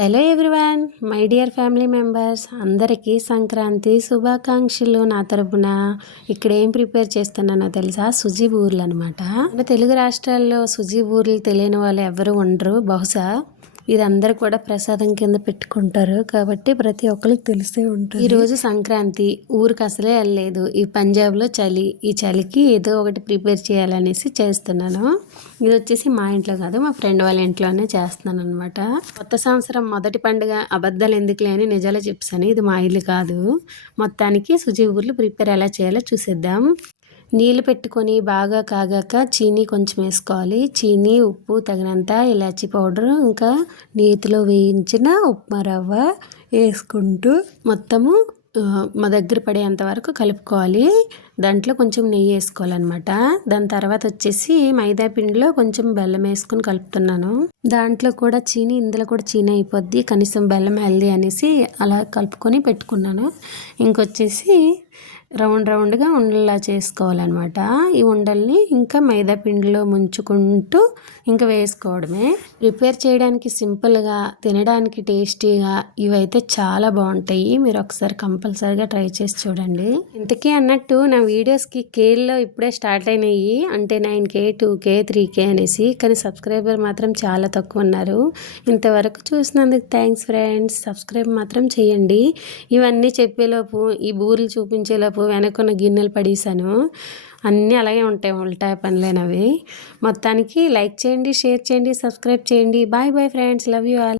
Hello everyone, my dear family members, అందరికీ సంక్రాంతి శుభాకాంక్షలు. నా తరపున ఇక్కడ ఏం ప్రిపేర్ చేస్తున్నానో తెలుసా? సుజీ బూరెలు అనమాట. మన తెలుగు రాష్ట్రాల్లో సుజీ బూరెలు తెలియని వాళ్ళు ఎవరు ఉండరు బహుశా. ఇది అందరు కూడా ప్రసాదం కింద పెట్టుకుంటారు కాబట్టి ప్రతి ఒక్కరికి తెలిసే ఉంటుంది. ఈరోజు సంక్రాంతి, ఊరికి అసలే వెళ్ళలేదు. ఈ పంజాబ్లో చలి, ఈ చలికి ఏదో ఒకటి ప్రిపేర్ చేయాలనేసి చేస్తున్నాను. ఇది వచ్చేసి మా ఇంట్లో కాదు, మా ఫ్రెండ్ వాళ్ళ ఇంట్లోనే చేస్తున్నాను అనమాట. కొత్త సంవత్సరం మొదటి పండుగ, అబద్ధాలు ఎందుకులే అని నిజాలే చెప్పాను. ఇది మా ఇల్లు కాదు. మొత్తానికి సుజీ ఊర్లు ప్రిపేర్ ఎలా చేయాలో చూసేద్దాం. నీళ్ళు పెట్టుకొని బాగా కాగాక చీనీ కొంచెం వేసుకోవాలి. చీనీ, ఉప్పు తగినంత, ఇలాచీ పౌడరు, ఇంకా నేతిలో వేయించిన ఉప్మా రవ్వ వేసుకుంటూ మొత్తము మా దగ్గర పడేంత వరకు కలుపుకోవాలి. దాంట్లో కొంచెం నెయ్యి వేసుకోవాలన్నమాట. దాని తర్వాత వచ్చేసి మైదా పిండిలో కొంచెం బెల్లం వేసుకొని కలుపుతున్నాను. దాంట్లో కూడా చీనీ, ఇందులో కూడా చీనీ అయిపోద్ది, కనీసం బెల్లం హెల్దీ అనేసి అలా కలుపుకొని పెట్టుకున్నాను. ఇంకొచ్చేసి రౌండ్గా ఉండలా చేసుకోవాలన్నమాట. ఈ ఉండల్ని ఇంకా మైదా పిండిలో ముంచుకుంటూ ఇంకా వేసుకోవడమే. ప్రిపేర్ చేయడానికి సింపుల్గా, తినడానికి టేస్టీగా, ఇవైతే చాలా బాగుంటాయి. మీరు ఒకసారి కంపల్సరీగా ట్రై చేసి చూడండి. ఇంతకీ అన్నట్టు నా వీడియోస్కి కేల్లో ఇప్పుడే స్టార్ట్ అయినాయి, అంటే 9K 2K 3K అనేసి. కానీ సబ్స్క్రైబర్ మాత్రం చాలా తక్కువ ఉన్నారు. ఇంతవరకు చూసినందుకు థ్యాంక్స్ ఫ్రెండ్స్. సబ్స్క్రైబ్ మాత్రం చేయండి. ఇవన్నీ చెప్పేలోపు, ఈ బూరెలు చూపించేలోపు వెనక్కున్న గిన్నెలు పడేసాను. అన్నీ అలాగే ఉంటాయి, ఉల్టా పనులేనవి. మొత్తానికి లైక్ చేయండి, షేర్ చేయండి, సబ్స్క్రైబ్ చేయండి. Bye bye friends, love you all.